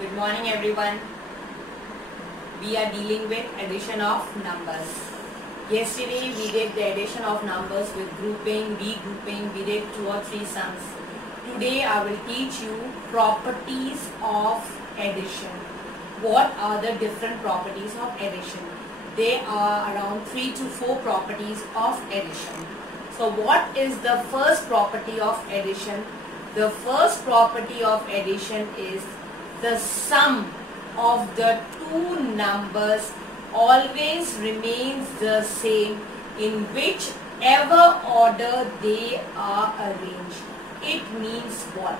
Good morning everyone. We are dealing with addition of numbers. Yesterday we did the addition of numbers with grouping, regrouping, we did 2 or 3 sums. Today I will teach you properties of addition. What are the different properties of addition? There are around 3 to 4 properties of addition. So what is the first property of addition? The first property of addition is the sum of the two numbers always remains the same in whichever order they are arranged. It means what?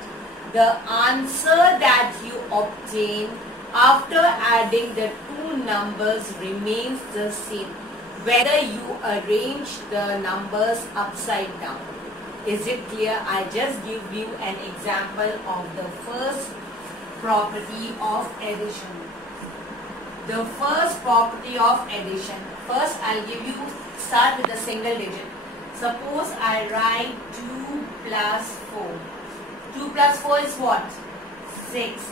The answer that you obtain after adding the two numbers remains the same whether you arrange the numbers upside down. Is it clear? I just give you an example of the first property of addition. The first property of addition. First I'll give you, start with a single digit. Suppose I write 2 plus 4. 2 plus 4 is what? 6.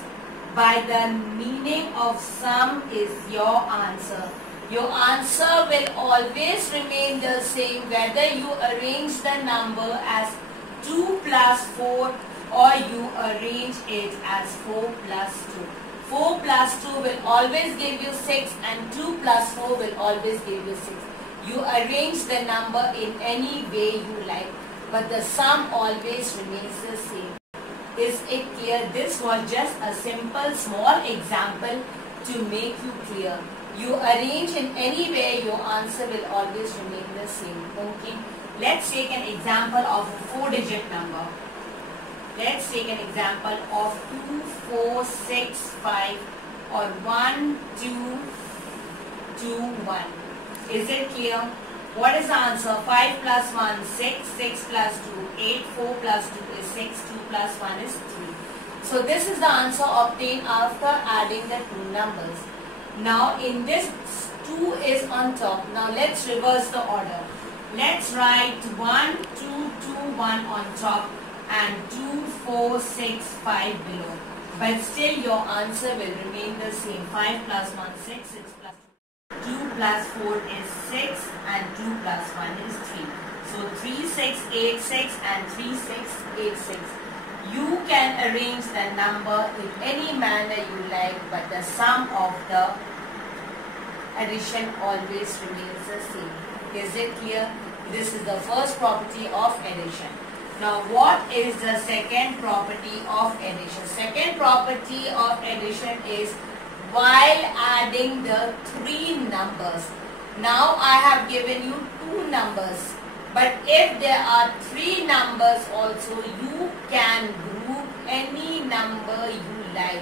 By the meaning of sum is your answer. Your answer will always remain the same whether you arrange the number as 2 plus 4 or you arrange it as 4 plus 2. 4 plus 2 will always give you 6 and 2 plus 4 will always give you 6. You arrange the number in any way you like, but the sum always remains the same. Is it clear? This was just a simple small example to make you clear. You arrange in any way, your answer will always remain the same. Okay. Let's take an example of a 4-digit number. Let's take an example of 2, 4, 6, 5 or 1, 2, 2, 1. Is it clear? What is the answer? 5 plus 1, 6, 6 plus 2, 8, 4 plus 2 is 6, 2 plus 1 is 3. So this is the answer obtained after adding the two numbers. Now in this 2 is on top. Now let's reverse the order. Let's write 1, 2, 2, 1 on top and 2, 4, 6, 5 below. But still your answer will remain the same. 5 plus 1, 6, 6 plus 2. 2 plus 4 is 6 and 2 plus 1 is 3. So 3, 6, 8, 6 and 3, 6, 8, 6. You can arrange the number in any manner you like, but the sum of the addition always remains the same. Is it clear? This is the first property of addition. Now what is the second property of addition? Second property of addition is while adding the 3 numbers. Now I have given you 2 numbers. But if there are 3 numbers also, you can group any number you like.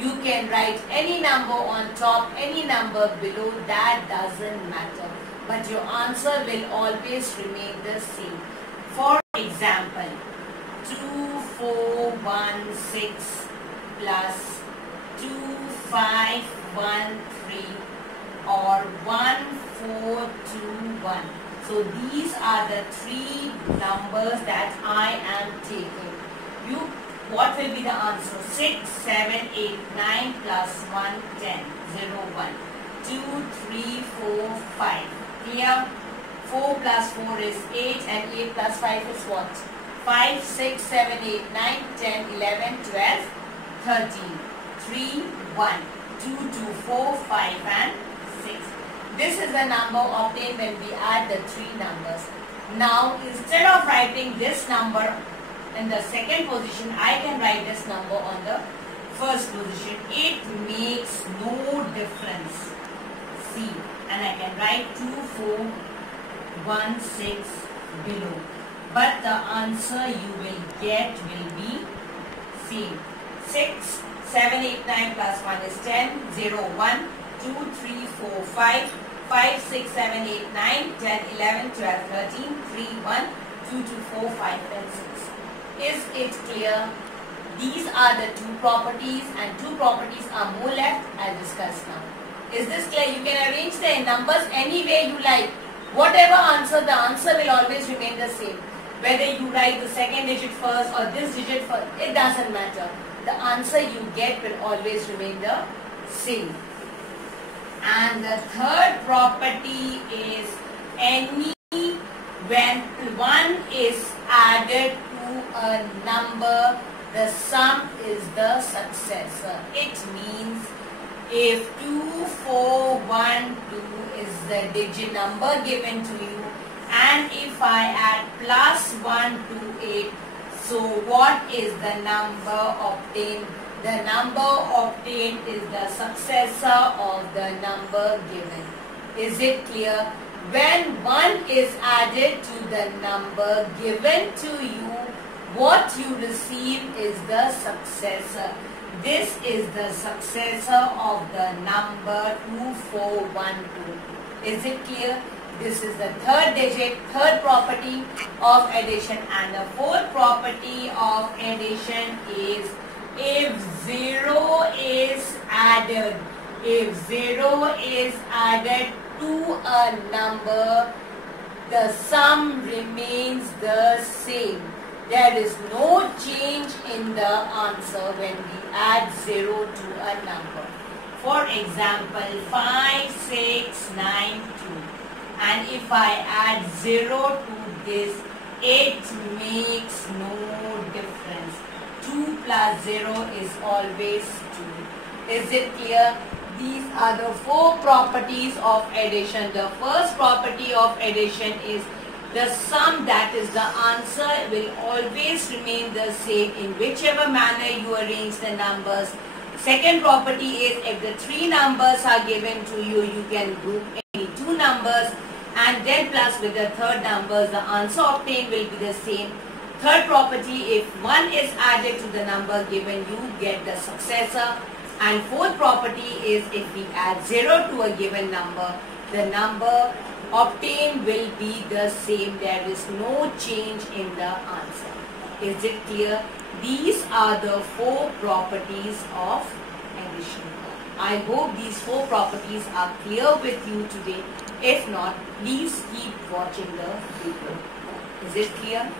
You can write any number on top, any number below, that doesn't matter. But your answer will always remain the same. For example, 2, 4, 1, 6 plus 2, 5, 1, 3 or 1, 4, 2, 1. So these are the 3 numbers that I am taking. What will be the answer? 6, 7, 8, 9 plus 1, 10, 0, 1, 2, 3, 4, 5. Clear? 4 plus 4 is 8 and 8 plus 5 is what? 5, 6, 7, 8, 9, 10, 11, 12, 13, 3, 1, 2, 2, 4, 5 and 6. This is the number obtained when we add the 3 numbers. Now instead of writing this number in the second position, I can write this number on the first position. It makes no difference. See, and I can write 2, 4, 1, 6 below. But the answer you will get will be same. 6, 7, 8, 9 plus 1 is 10, 0, 1, 2, 3, 4, 5, 5, 6, 7, 8, 9, 10, 11, 12, 13, 3, 1, 2, 2, 4, 5 and 6. Is it clear? These are the 2 properties and 2 properties are more left. I'll discuss now. Is this clear? You can arrange the numbers any way you like. Whatever answer, the answer will always remain the same. Whether you write the second digit first or this digit first, it doesn't matter. the answer you get will always remain the same. And the third property is when 1 is added to a number, the sum is the successor. It means if 2, 4, 1, 2 is the digit number given to you, and if I add plus 1 to it, so what is the number obtained? The number obtained is the successor of the number given. Is it clear? When 1 is added to the number given to you, what you receive is the successor. This is the successor of the number 24122. Is it clear? This is the third digit, third property of addition. And the fourth property of addition is if 0 is added. If 0 is added to a number, the sum remains the same. There is no change in the answer when we add 0 to a number. For example, 5, 6, 9, 2. And if I add 0 to this, it makes no difference. 2 plus 0 is always 2. Is it clear? These are the four properties of addition. The first property of addition is the sum, that is the answer, will always remain the same in whichever manner you arrange the numbers. Second property is if the three numbers are given to you, you can group any two numbers and then plus with the third numbers, the answer obtained will be the same. Third property, if 1 is added to the number given, you get the successor. And fourth property is if we add 0 to a given number, the number obtained will be the same. There is no change in the answer. Is it clear? These are the four properties of addition. I hope these four properties are clear with you today. If not, please keep watching the video. Is it clear?